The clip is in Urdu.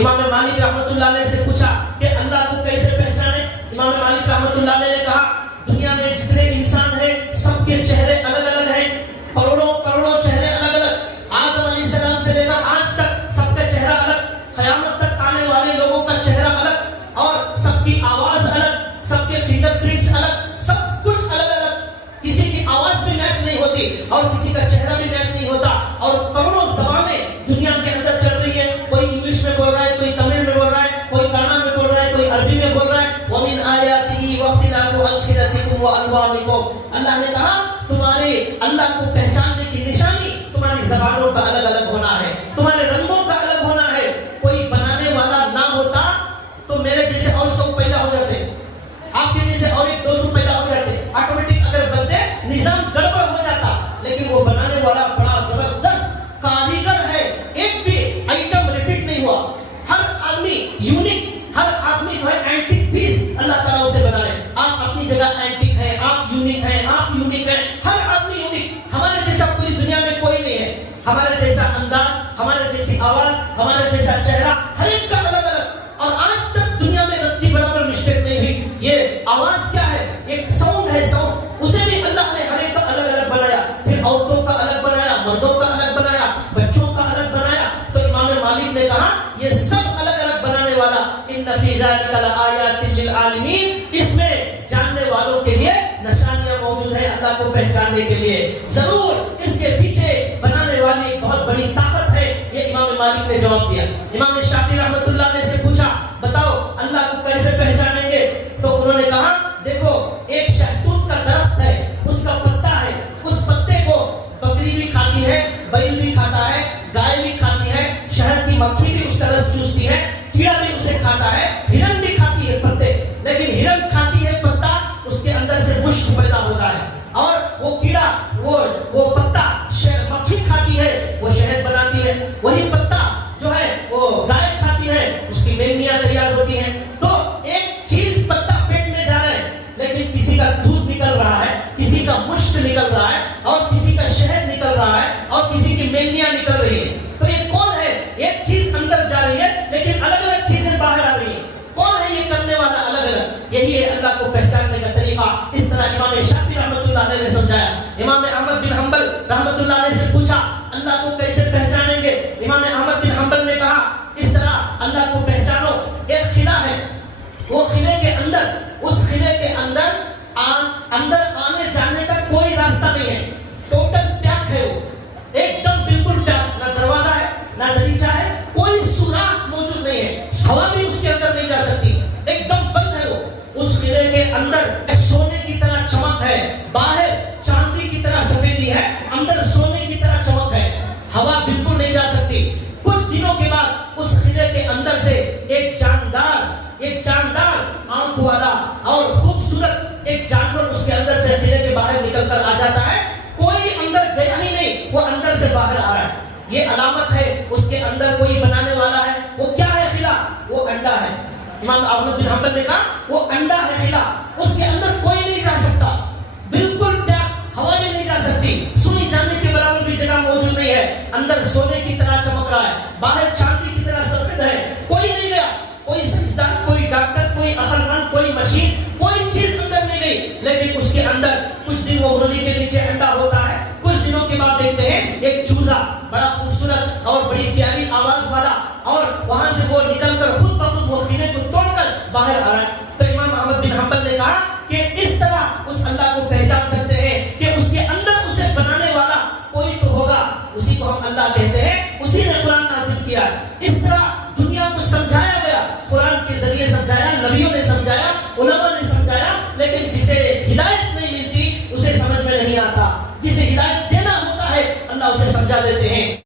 امام مالک رحمۃ اللہ علیہ سے پوچھا کہ اللہ کو کیسے پہچانے؟ امام مالک رحمۃ اللہ علیہ نے کہا دنیا میں جتنے انسان ہیں سب کے چہرے الگ الگ ہیں، کروڑوں کروڑوں چہرے الگ الگ، آدم علیہ السلام سے لے کر آج تک سب کا چہرہ الگ، قیامت تک آنے والے لوگوں کا چہرہ الگ، اور سب کی آواز الگ، سب کے فنگر پرنٹس الگ، سب کچھ الگ الگ، کسی کی آواز بھی میچ نہیں ہوتی اور کسی کا چہرہ بھی میچ نہیں ہوتا، اور کروڑوں زبانیں دنیا کے اندر چل رہی ہیں، کوئی انگلش میں بول رہا ہے، کوئی تمل میں بول رہا ہے، کوئی کانڑا میں بول رہا ہے، کوئی عربی میں بول رہا ہے۔ وَمِنْ آيَاتِهِ وَاخْتِلَافُ أَلْسِنَتِكُمْ وَأَلْوَانِكُمْ، اللہ نے کہا تمہارے اللہ کو پہچاننے کی نشانی تمہاری زبانوں کا الگ الگ ہونا ہے، تمہارے رنگوں کا الگ ہونا ہے۔ کوئی بنانے والا نہ ہوتا تو میرے جیسے اور 100 پیدا ہو جاتے، آپ کے جیسے اور 200 پیدا ہو جاتے، آٹومیٹک اگر بنتے نظام گڑبڑ ہو جاتا، لیکن وہ بنانے والا بڑا زبردست کاریگر ہے، ایک بھی آئٹم ریپیٹ نہیں ہوا، ہر آدمی یونیک، ہر آدمی جو ہے اینٹک پیس اللہ تعالیٰ اسے بنا رہے۔ آپ اپنی جگہ اینٹک ہے، آپ یونیک ہیں، آپ یونیک ہیں، ہر آدمی یونیک، ہمارے جیسا پوری دنیا میں کوئی نہیں ہے، ہمارے جیسا انداز، ہمارے جیسی آواز، ہمارے جیسا چہرہ، ہر ایک کا الگ الگ، اور آج تک دنیا میں رتی برابر مسٹیک نہیں ہوئی۔ یہ آواز کیا ہے؟ ایک ساؤنڈ ہے، ساؤنڈ، اسے بھی اللہ نے ہر ایک کا الگ الگ بنایا، پھر عورتوں کا الگ بنایا، مردوں کا الگ بنایا، بچوں کا الگ بنایا۔ تو امام مالک نے کہا یہ سب الگ الگ بنانے والا ان فی ذلک لآیات للعالمین، اس میں جاننے والوں کے لیے نشانیاں موجود ہیں اللہ کو پہچاننے کے لیے، ضرور اس کے پیچھے بنانے والی ایک بہت بڑی طاقت ہے۔ یہ امام مالک نے جواب دیا۔ امام شافعی رحمۃ اللہ علیہ سے پوچھا بتاؤ اللہ کو کیسے پہچانیں گے؟ تو انہوں نے کہا دیکھو ایک شہتوت کا درخت ہے، اس کا پتا ہے، اس پتے کو بکری بھی کھاتی ہے، بیل بھی کھاتا ہے، گائے بھی کھاتی ہے، شہد کی مکھی بھی اس کا رس چوستی ہے، کیڑا بھی اسے کھاتا ہے، ہرن بھی کھاتی ہے پتے، لیکن ہرن کھاتی ہے پتا، اس کے اندر سے مشک پیدا ہوتا ہے، اور وہ کیڑا وہ پتا مکھی کھاتی ہے، وہ شہد بناتی ہے، وہی پتا جو ہے وہ گائے کھاتی ہے، اس کی میلیاں تیار ہوتی ہیں۔ تو ایک چیز پتا پیٹ میں جا رہا ہے، لیکن کسی کا دودھ نکل رہا ہے، کسی کا مشک نکل رہا ہے، اور کسی کا شہد نکل رہا ہے، اور کسی کی میلیاں نکل رہی ہیں۔ تو یہ کون ہے؟ ایک چیز اندر جا رہی ہے لیکن الگ الگ چیزیں باہر آ رہی ہیں، کون ہے یہ کرنے والا؟ الگ الگ۔ یہی ہے اللہ کو پہچاننے کا طریقہ۔ اس طرح امام شافعی رحمۃ اللہ علیہ نے سمجھایا۔ امام احمد بن حنبل رحمۃ اللہ علیہ سے پوچھا اللہ کو کیسے پہچانیں گے؟ امام احمد بن حنبل نے کہا اس طرح اللہ کو پہچانو، ایک خلا ہے، وہ خلے کے اندر، اس خلے کے اندر آنے جانے کا کوئی راستہ نہیں ہے، ٹوٹل پیک ہے، وہ ایک دم بالکل پیک، نہ دروازہ ہے نہ دریچہ ہے، کوئی سوراخ موجود نہیں ہے، ہوا بھی اس کے اندر نہیں جا سکتی، ایک دم بند ہے وہ۔ اس قلعے کے اندر سونے کی طرح چمک ہے، باہر چاندی کی طرح سفیدی ہے، اندر سونے کی طرح چمک ہے، ہوا بالکل نہیں جا سکتی۔ کچھ دنوں کے بعد اس قلعے کے اندر سے ایک جاندار آنکھ والا اور خوبصورت ایک جانور اس کے اندر سے قلعے کے باہر نکل کر آ جاتا ہے، کوئی اندر گیا ہی نہیں، وہ اندر سے باہر آ رہا ہے۔ یہ علامت ہے اس کے اندر کوئی بنانے والا ہے۔ وہ کیا ہے خلا؟ وہ انڈا ہے۔ امام احمد بن حنبل نے کہا وہ انڈا ہے خلا، اس کے اندر کوئی نہیں جا سکتا، بالکل پیک، ہوا بھی نہیں جا سکتی، سوئی جانے کے برابر بھی جگہ موجود نہیں ہے، اندر سونے کی طرح چمک رہا ہے، باہر چاندی کی طرح سفید ہے، کوئی نہیں گیا، کوئی سائنسدان، کوئی ڈاکٹر، کوئی عقلمند، کوئی مشین، کوئی چیز اندر نہیں گئی، لیکن اس کے اندر کچھ دن وہ مرغی کے نیچے انڈا ہوتا ہے، کچھ دنوں کے بعد دیکھتے ہیں ایک چوزا بڑا خوبصورت اور بڑی پیاری آواز والا، اور وہاں سے وہ نکل کر خود بخود وہ قلعے کو توڑ کر باہر آ رہا ہے۔